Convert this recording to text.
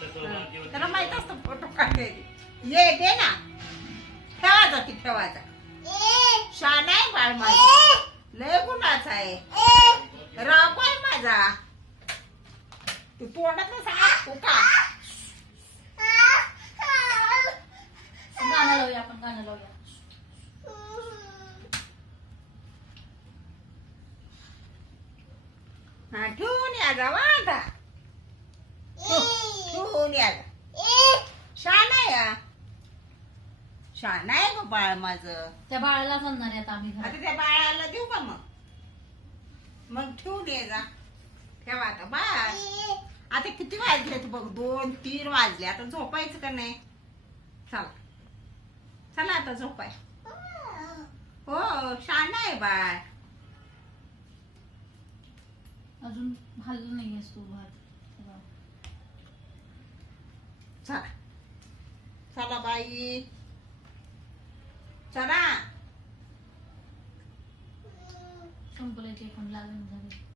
त्याला माहित असतं फोटो काढायचे. ये दे ना, ठेवायचा ती ठेवायचा. शान आहे बाळ माझं, लय गुणाचा आहे, रागो आहे माझा. तू तोंडात सांग का गाणं लावूया आपण, गाणं लावूया. हा ठेवून या जा आता, ठेवून या जा. शान आहे या, शान आहे गं बाळ माझं. त्या बाळाला आणणार आहे आता आम्ही घरात. आता त्या बाळाला देऊ का मग? मग ठेवून ये जा, ठेवा आता बाळ. आता किती वाजले तू बघ, 2-3 वाजले. आता झोपायचं का नाही? चला चला आता झोपाय. हो शान आहे बाळ. अजून हल्लं नाहीयेस तू भात. चला चला बाई, चला. संपलायचे पण लागून झाले.